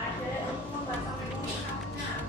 Ada untuk membaca memori kartunya.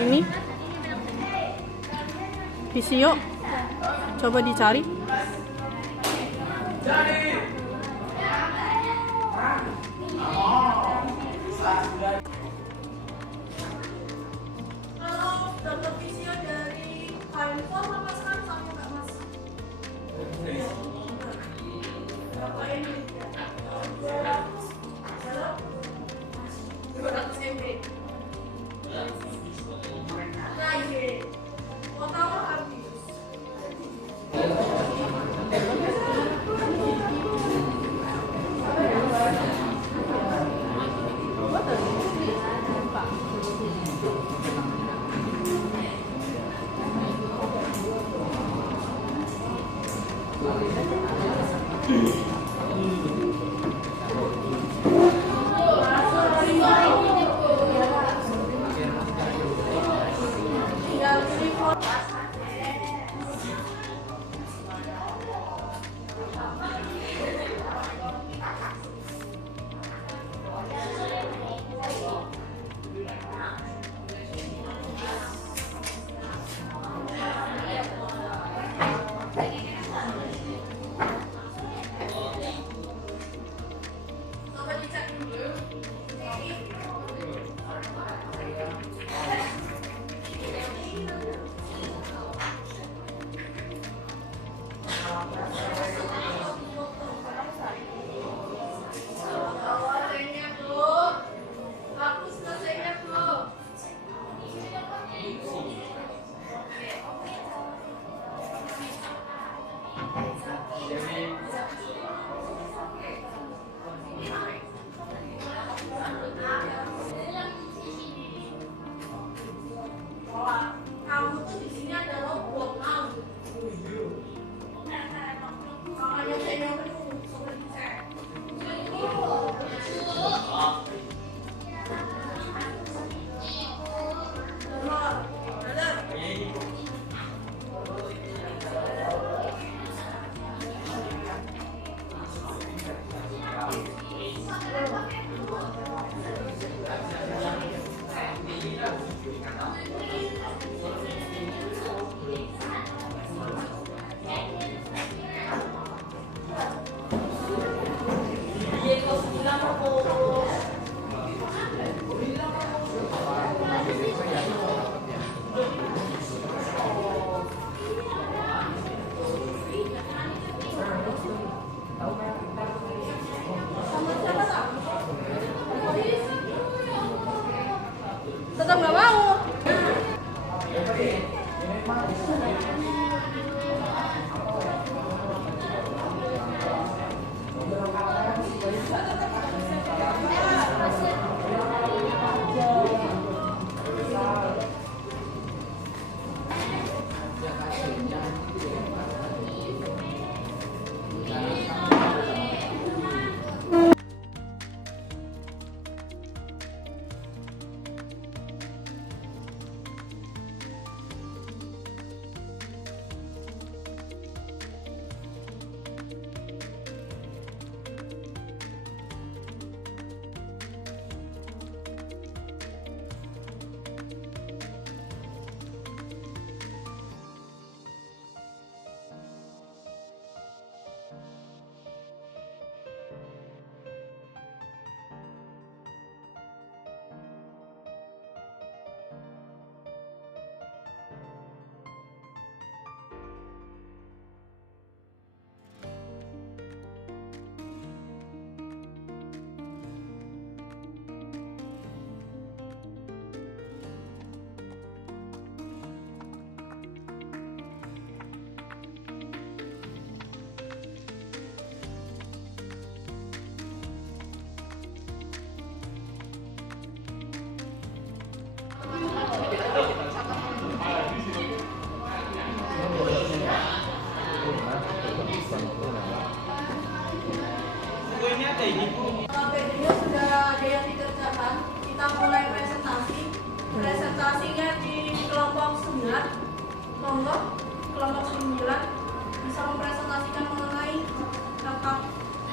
Ini Visio, coba dicari. Kalau dapat Visio dari handphone apa sekarang sama Kak Mas? Berapa ini? 200 MB. Nah, ini total habis. mulai presentasi. Presentasinya di kelompok 9. Monggo, kelompok 9 bisa mempresentasikan mengenai kakak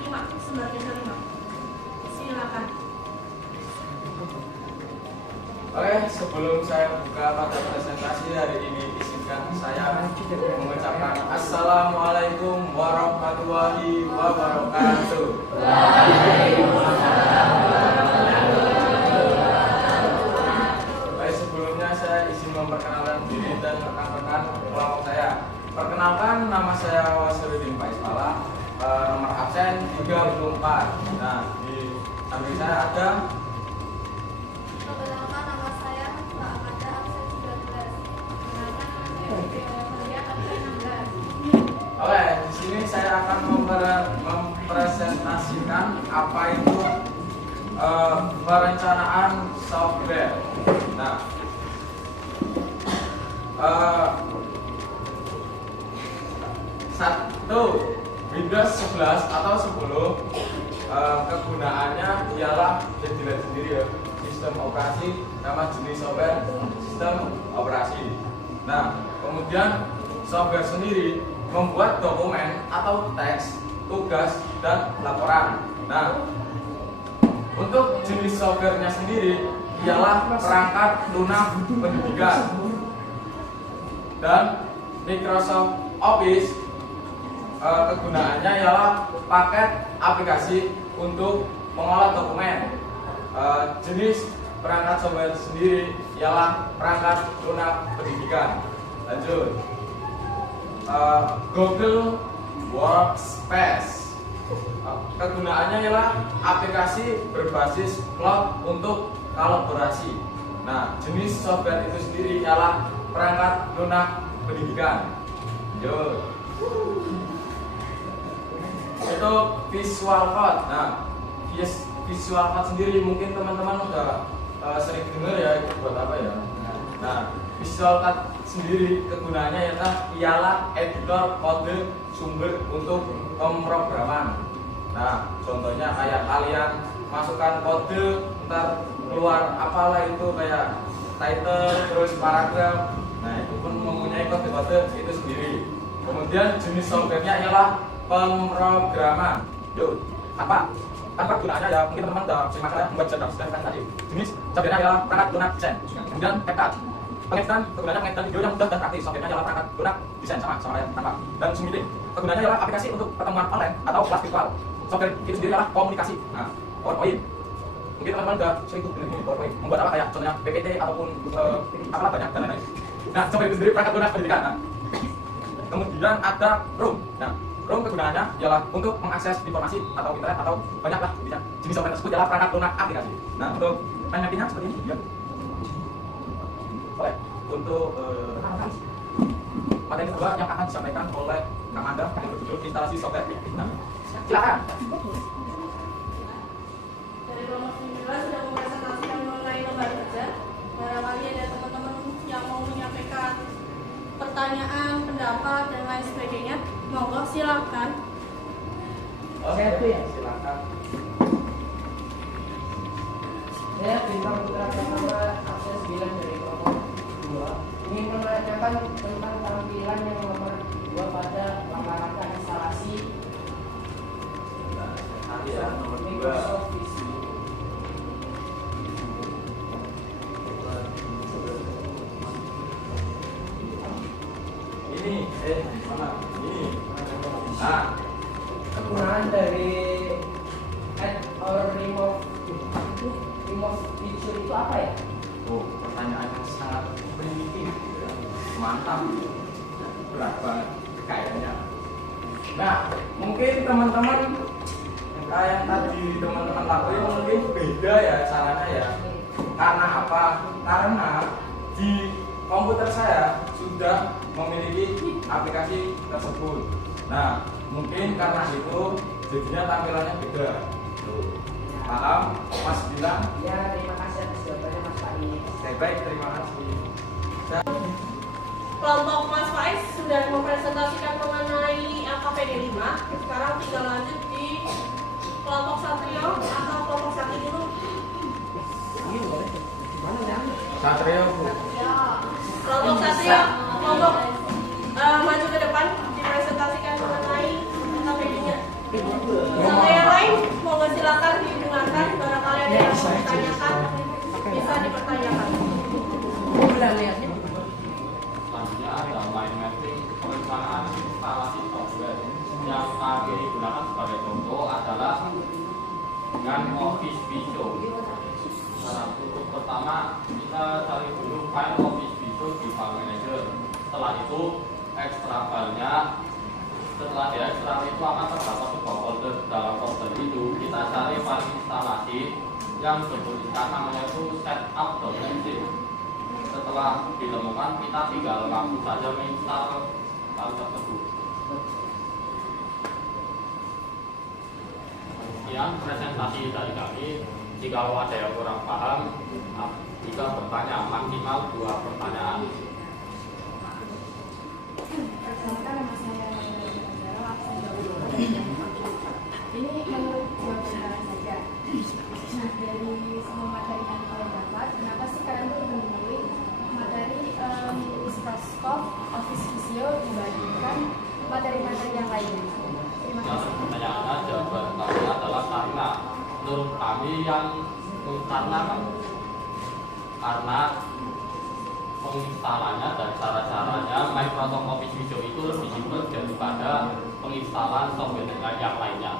5, 9-5. Silakan. Oke, sebelum saya buka pada presentasi hari ini, izinkan saya mengucapkan Assalamualaikum warahmatullahi wabarakatuh. Baik, sebelumnya saya izin memperkenalkan diri dan rekan-rekan kelompok saya. Perkenalkan, nama saya Wasiruddin Faiz Pala, nomor absen 34. Nah, di samping saya ada Perkenalkan, nama saya Mbak Amanda, absen 19. Perkenalkan, nama saya Maria, absen 16. Oke, di sini saya akan mempresentasikan apa itu perencanaan software. Nah, satu Windows 11 atau 10 kegunaannya ialah dilihat sendiri ya, sistem operasi sama jenis software sistem operasi. Nah, kemudian software sendiri membuat dokumen atau teks, tugas, dan laporan. Nah, untuk jenis softwarenya sendiri ialah perangkat lunak pendidikan. Dan Microsoft Office kegunaannya ialah paket aplikasi untuk mengolah dokumen. Jenis perangkat software sendiri ialah perangkat lunak pendidikan. Lanjut. Google Workspace kegunaannya ialah aplikasi berbasis cloud untuk kolaborasi. Nah, jenis software itu sendiri ialah perangkat lunak pendidikan. Lanjut. Itu Visual Code. Nah, Visual Code sendiri mungkin teman-teman udah sering dengar ya, itu buat apa ya. Nah, Visual Code sendiri kegunaannya ialah editor kode sumber untuk pemrograman. Nah, contohnya kayak kalian masukkan kode, ntar keluar apalah itu kayak title, terus paragraf. Nah, itu pun mempunyai kode-kode itu sendiri. Kemudian jenis softwarenya ialah pemrograman. Yuk, apa gunaannya ya? Mungkin teman-teman udah sering masalah membuat sedang tadi. Jenis softwarenya ialah perangkat lunak desain. Kemudian CapCut. Pengeditan kegunaannya pengeditan video yang mudah dan praktis. Softwarenya ialah perangkat lunak desain sama yang tampak. Dan Zoom Meeting kegunaannya ialah aplikasi untuk pertemuan online atau kelas virtual. Software itu sendiri adalah komunikasi. Nah, PowerPoint. Mungkin teman-teman udah sering tuh dengar PowerPoint. Membuat apa kayak contohnya PPT ataupun apalah banyak dan lain-lain. Nah, software itu sendiri perangkat lunak pendidikan. Nah, kemudian ada Chrome. Nah, Chrome kegunaannya ialah untuk mengakses informasi atau internet atau banyaklah bisa. Jenis software tersebut adalah perangkat lunak aplikasi. Nah, untuk penyampainya seperti ini. Ya. Oke, untuk materi kedua yang akan disampaikan oleh Kang Anda yang berjudul instalasi software. Nah, silakan. Dari kelompok 9 sudah mempresentasikan mengenai lembar kerja. Barangkali ada teman-teman yang mau menyampaikan pertanyaan, pendapat, dan lain sebagainya. Monggo, silakan. Oke, silakan. Saya Bintang Putra Pratama, absen 9 dari kelompok 2, ingin menanyakan tentang tampilan yang nomor 2 pada langkah-langkah instalasi Microsoft Office. Ini, mana? Ini. Nah, Kegunaan dari add or remove feature itu apa ya? oh, pertanyaan yang sangat primitif, ya. Mantap, berat banget kayaknya. Nah, mungkin teman-teman kayak tadi teman-teman lakuin mungkin beda ya caranya ya. Karena apa? Karena di komputer saya sudah memiliki aplikasi tersebut. Nah, mungkin karena itu jadinya tampilannya beda. Tuh. Paham? Mas bilang? Ya, terima kasih atas jawabannya Mas Faiz. Baik, terima kasih. Kelompok Mas Faiz sudah mempresentasikan mengenai LKPD 5. Sekarang tinggal lanjut di kelompok Satrio atau kelompok Sakti dulu. Satrio Bu. Kelompok satu ya, kelompok maju ke depan dipresentasikan mengenai KPD-nya. Sama yang lain, monggo silakan didengarkan. Barangkali ada yang mau ditanyakan, bisa dipertanyakan. Selanjutnya ada mind mapping perencanaan instalasi software yang kami gunakan sebagai contoh adalah dengan Office Visio. Nah, untuk pertama kita cari dulu file Office Visio di file manager. Setelah itu ekstrak filenya. Setelah diekstrak itu akan terdapat sebuah folder. Dalam folder itu kita cari file instalasi yang bertuliskan namanya itu setup.exe. Setelah ditemukan kita tinggal langsung saja menginstal file tersebut. Sekian presentasi dari kami. Jika ada yang kurang paham, bisa bertanya maksimal 2 pertanyaan. Perkenalkan, nama saya ini menurut jawab saudara saja. Nah, dari semua materi yang kalian dapat, kenapa sih kalian tuh memilih materi mikroskop Office Visio dibandingkan materi-materi yang lainnya? Terima kasih. Pertanyaannya jawaban kami adalah karena menurut kami karena penginstalannya dan cara-caranya Microsoft Office Visio itu lebih simpel daripada penginstalan software yang lainnya.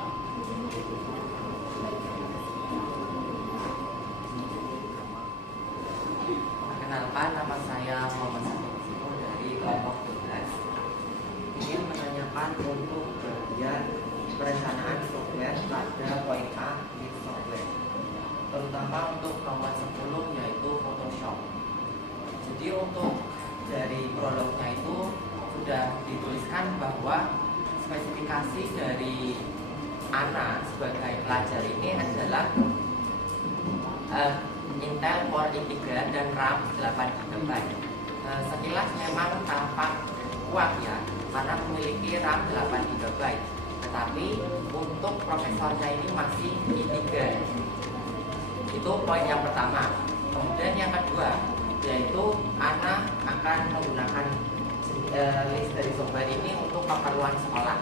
Perkenalkan, nama saya Muhammad Sadiq dari kelompok 12. Ingin menanyakan untuk bagian perencanaan software pada poin A di software, terutama untuk nomor 10 yaitu Photoshop. Jadi untuk dari prolognya itu sudah dituliskan bahwa spesifikasi dari Ana sebagai pelajar ini adalah Intel Core i3 dan RAM 8GB. Sekilas memang tampak kuat ya, karena memiliki RAM 8GB. Tetapi untuk prosesornya ini masih i3. Itu poin yang pertama. Kemudian yang kedua, yaitu Ana akan menggunakan list dari software ini untuk keperluan sekolah.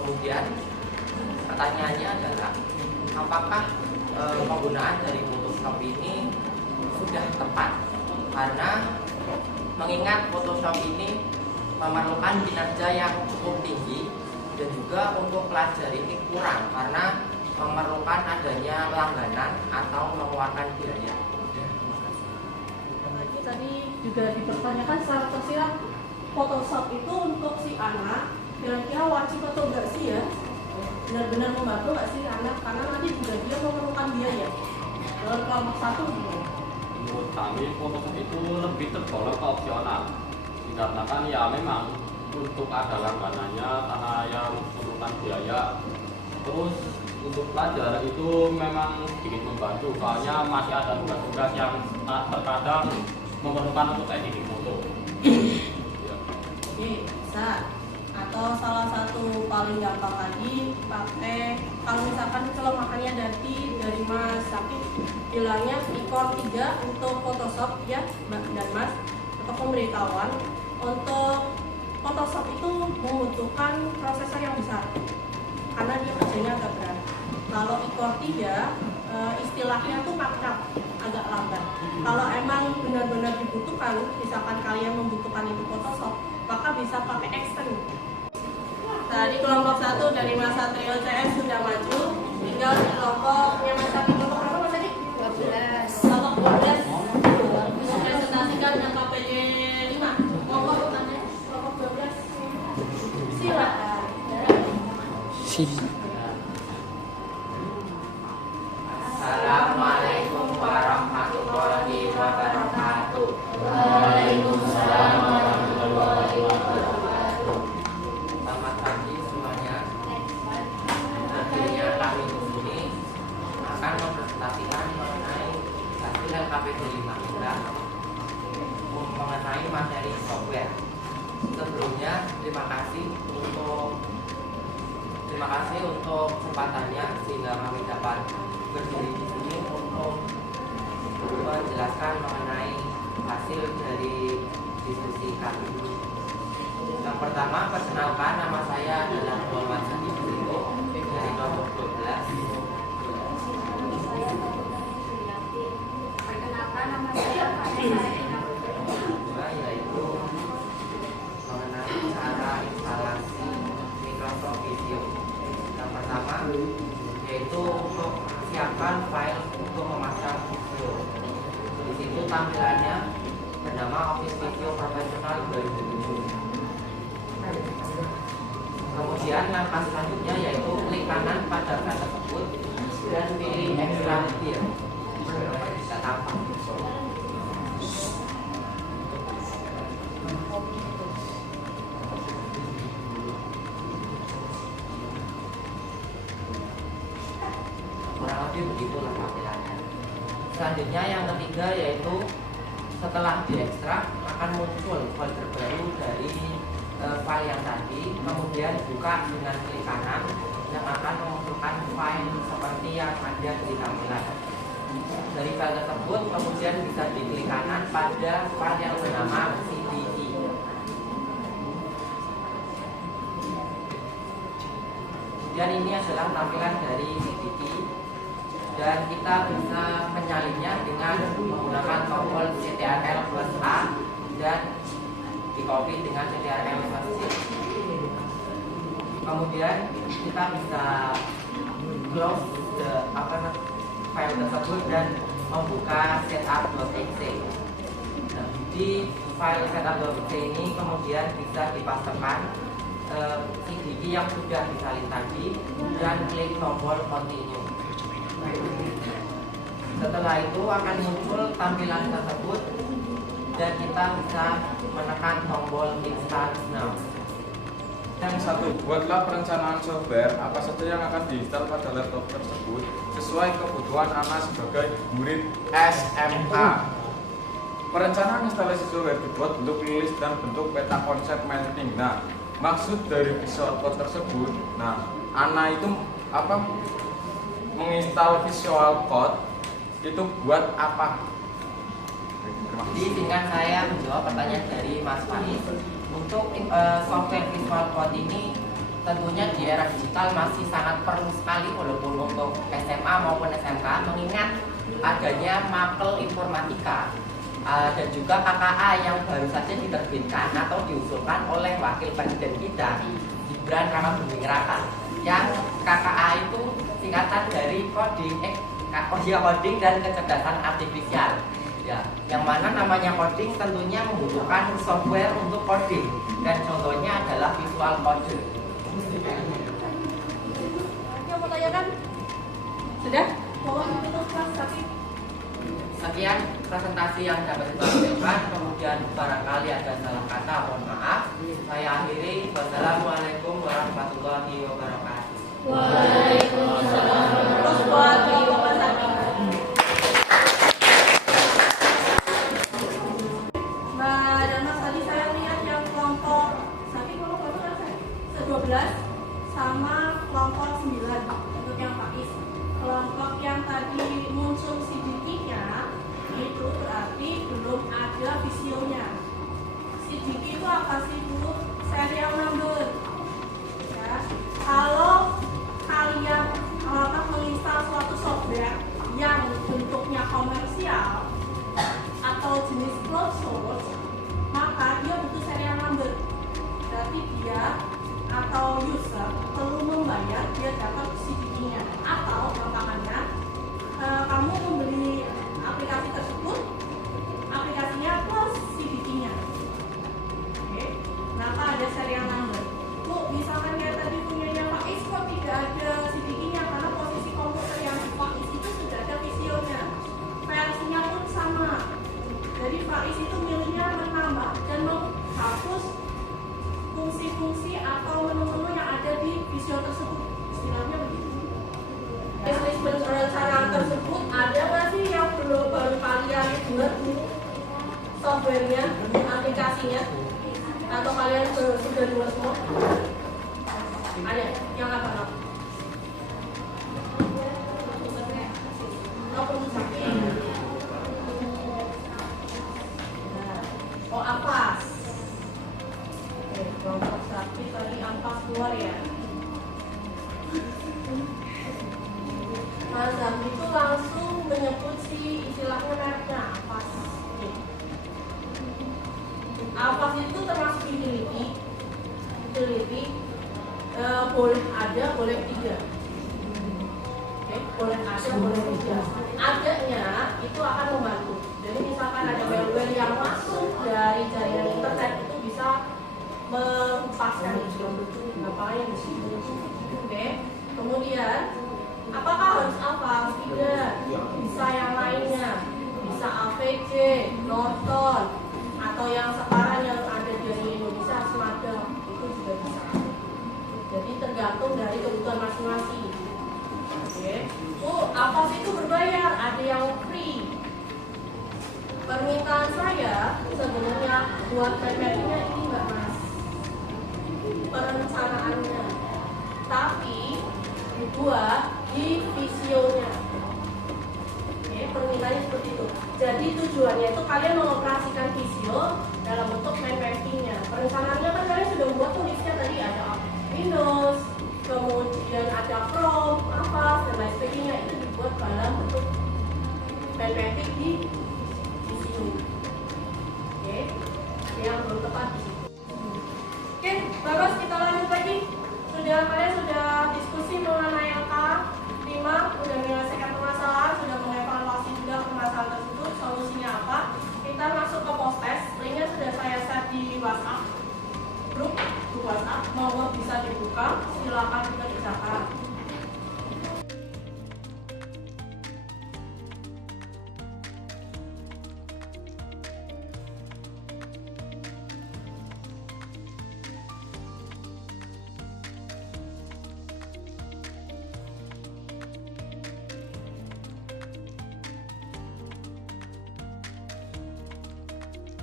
Kemudian pertanyaannya adalah apakah penggunaan dari Photoshop ini sudah tepat? Karena mengingat Photoshop ini memerlukan kinerja yang cukup tinggi dan juga untuk pelajar ini kurang karena memerlukan adanya langganan atau mengeluarkan biaya. Tadi juga dipertanyakan secara tersirat, Photoshop itu untuk si anak kira-kira wajib atau enggak sih ya? Benar-benar membantu nggak sih anak? Karena nanti juga dia memerlukan biaya. Dalam kelompok 1 gimana? Menurut kami Photoshop itu lebih tergolong ke opsional. Dikarenakan ya memang untuk ada langganannya karena yang memerlukan biaya. Terus untuk pelajar itu memang sedikit membantu, soalnya masih ada tugas-tugas yang terkadang memerlukan untuk editing foto. Ya. Oke, bisa. Atau salah satu paling gampang lagi pakai, kalau misalkan kelemahannya dari Mas Sakit bilangnya Icon 3 untuk Photoshop ya dan Mas, untuk pemberitahuan untuk Photoshop itu membutuhkan prosesor yang besar karena dia kerjanya agak berat. Kalau Icon 3 istilahnya tuh kakap, agak lambat. Kalau emang benar-benar dibutuhkan, misalkan kalian membutuhkan itu Photoshop, maka bisa pakai extend. Tadi kelompok 1 dari Mas Satrio CS sudah maju, tinggal di kelompoknya Mas Adi. Kelompok berapa Mas Adi? 12. Kelompok 12 bisa presentasikan yang KPD 5. Kelompok bertanya, kelompok 12 silakan. Assalamualaikum warahmatullahi wabarakatuh. Waalaikumsalam warahmatullahi wabarakatuh. Selamat pagi semuanya. Akhirnya kami di sini akan mempresentasikan mengenai hasil LKPD 5 kita mengenai materi software. Sebelumnya terima kasih untuk kesempatannya sehingga kami dapat berdiri di sini untuk menjelaskan mengenai hasil dari diskusi kami. Yang pertama, perkenalkan, nama saya adalah Muhammad Sandi Brito dari nomor 12. Saya Fatimah Suryati. Perkenalkan, nama saya Fatimah Kedua yaitu mengenai cara instalasi Microsoft Visio. Yang pertama yaitu untuk siapkan file untuk memasang video. Di situ tampilannya bernama Office Video Professional 2007. Kemudian langkah selanjutnya yaitu klik kanan pada file tersebut dan pilih extract video. Bisa tampak. Kurang lebih begitulah tampilannya. Selanjutnya yang ketiga yaitu setelah diekstrak akan muncul folder baru dari file yang tadi, kemudian buka dengan klik kanan yang akan memunculkan file seperti yang ada di tampilan. Dari file tersebut kemudian bisa diklik kanan pada file yang bernama CDE. Dan ini adalah tampilan dari CDE dan kita bisa menyalinnya dengan menggunakan tombol Ctrl+A dan di copy dengan Ctrl+C. Kemudian kita bisa close file tersebut dan membuka setup.exe. Nah, di file setup.exe ini kemudian bisa dipasangkan CDE yang sudah disalin tadi dan klik tombol continue. Setelah itu akan muncul tampilan tersebut dan kita bisa menekan tombol install now. Yang satu, buatlah perencanaan software apa saja yang akan diinstal pada laptop tersebut sesuai kebutuhan Anak sebagai murid SMK. Perencanaan instalasi software dibuat bentuk list dan bentuk peta konsep mapping. Nah, maksud dari Visual Code tersebut, nah, Anak itu menginstal Visual Code itu buat apa? Jadi dengan saya menjawab pertanyaan dari Mas Faiz, untuk software Visual Code ini tentunya di era digital masih sangat perlu sekali walaupun untuk SMA maupun SMK, mengingat adanya mapel informatika dan juga KKA yang baru saja diterbitkan atau diusulkan oleh Wakil Presiden kita, Gibran Rakabuming Raka, yang KKA itu singkatan dari coding dan kecerdasan artifisial. Ya, yang mana namanya coding tentunya membutuhkan software untuk coding dan contohnya adalah Visual Code. Yang mau tanyakan? Sudah? Mohon ditutup kelas tapi Sekian presentasi yang dapat saya sampaikan. Kemudian barangkali ada salah kata, mohon maaf. Saya akhiri. Wassalamualaikum warahmatullahi wabarakatuh. Waalaikumsalam warahmatullahi wabarakatuh. Mbak dan Mas, tadi saya lihat yang kelompok 12 sama kelompok 9 untuk yang Faiz. Kelompok yang tadi muncul CDE-nya itu berarti belum ada visionya. CDE itu apa sih Bu? Serial number. Ya, kalau kalian menginstal suatu software yang bentuknya komersial atau jenis closed source, maka dia butuh serial number. Berarti dia atau user perlu membayar dia dapat CDE-nya. Atau gampangannya kamu membeli aplikasi tersebut, aplikasinya plus CDE-nya. Oke, kenapa ada serial number? Bu, misalkan kayak tadi punyanya Faiz kok tidak ada CDE-nya karena posisi komputer yang Faiz itu sudah ada visionya. Versinya pun sama. Jadi Faiz itu milihnya menambah dan menghapus fungsi-fungsi atau menu-menu yang ada di visio tersebut. Istilahnya begitu. List perencanaan tersebut ada nggak sih yang belum baru kalian buat softwarenya, aplikasinya, atau kalian sudah buat semua? Ada yang apa? Oh, perusahaan. istilahnya mereknya Avast. Avast itu termasuk utility. Boleh ada, boleh tidak. Oke, boleh ada, boleh tidak. Adanya itu akan membantu. Jadi misalkan ada malware yang masuk dari jaringan internet itu bisa melepaskan itu. Ngapain di situ? Oke. Kemudian apakah harus Avast? Tidak. Bisa yang lainnya. Bisa AVC, Norton, atau yang sekarang yang ada di Indonesia Smada, itu juga bisa. Jadi tergantung dari kebutuhan masing-masing. Oke. Avast itu berbayar, ada yang free. Permintaan saya sebenarnya buat PPT-nya ini Mbak Mas, perencanaannya, tapi dibuat di visionya. Oke, permintaannya seperti itu. Jadi tujuannya itu kalian mengoperasikan visio dalam bentuk main bankingnya. Perencanaannya kan kalian sudah membuat tulisnya tadi ada Windows, kemudian ada Chrome, Avast dan lain sebagainya, itu dibuat dalam bentuk main banking di visio. Oke, yang belum tepat di situ. Oke, bagus, kita lanjut lagi. Kalian sudah diskusi mengenai angka 5, sudah menyelesaikan permasalahan, sudah mengevaluasi juga permasalahan tersebut, solusinya apa. Kita masuk ke post test, linknya sudah saya share di WhatsApp, grup WhatsApp, mau bisa dibuka, silakan dikerjakan.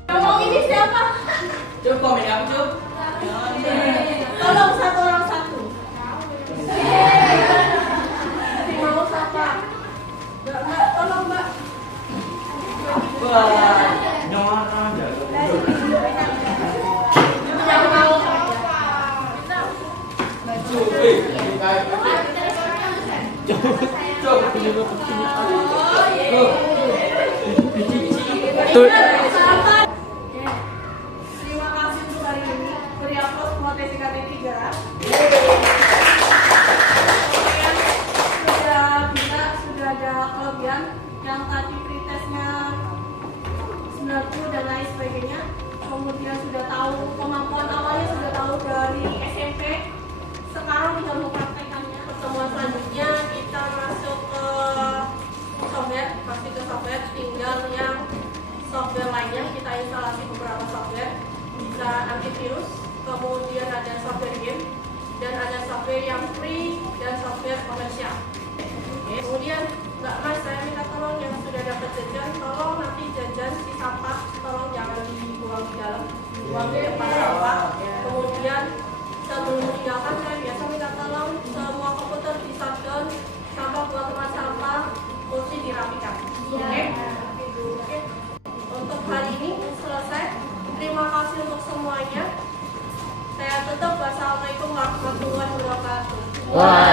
Ngomong ini siapa? Cuk, komen aku Cuk. Tolong satu orang satu. Mau siapa? Mbak, tolong Mbak. Wah, nyawar aja. Yang mau. Sahabat. Terima kasih untuk hari ini. Beri aplaus buat TCKT 3. Sudah ada kelebihan yang tadi pretestnya 90 dan lain sebagainya. Kemudian sudah tahu kemampuan awalnya, sudah tahu dari SMP. Sekarang tinggal mempraktekannya. Pertemuan selanjutnya kita masuk ke software, pasti ke software, tinggal yang software lainnya kita instalasi beberapa software, bisa antivirus, kemudian ada software game, dan ada software yang free dan software komersial. Oke. Kemudian Mbak Mas, saya minta tolong yang sudah dapat jajan, tolong nanti jajan si sampah, tolong jangan dibuang di dalam, buang di depan sampah. Kemudian sebelum meninggalkan saya biasa minta tolong semua komputer di shutdown, sampah buang tempat sampah, kursi dirapikan. Oke. Oke. Untuk hari ini selesai. Terima kasih untuk semuanya. Saya tutup. Wassalamualaikum warahmatullahi wabarakatuh.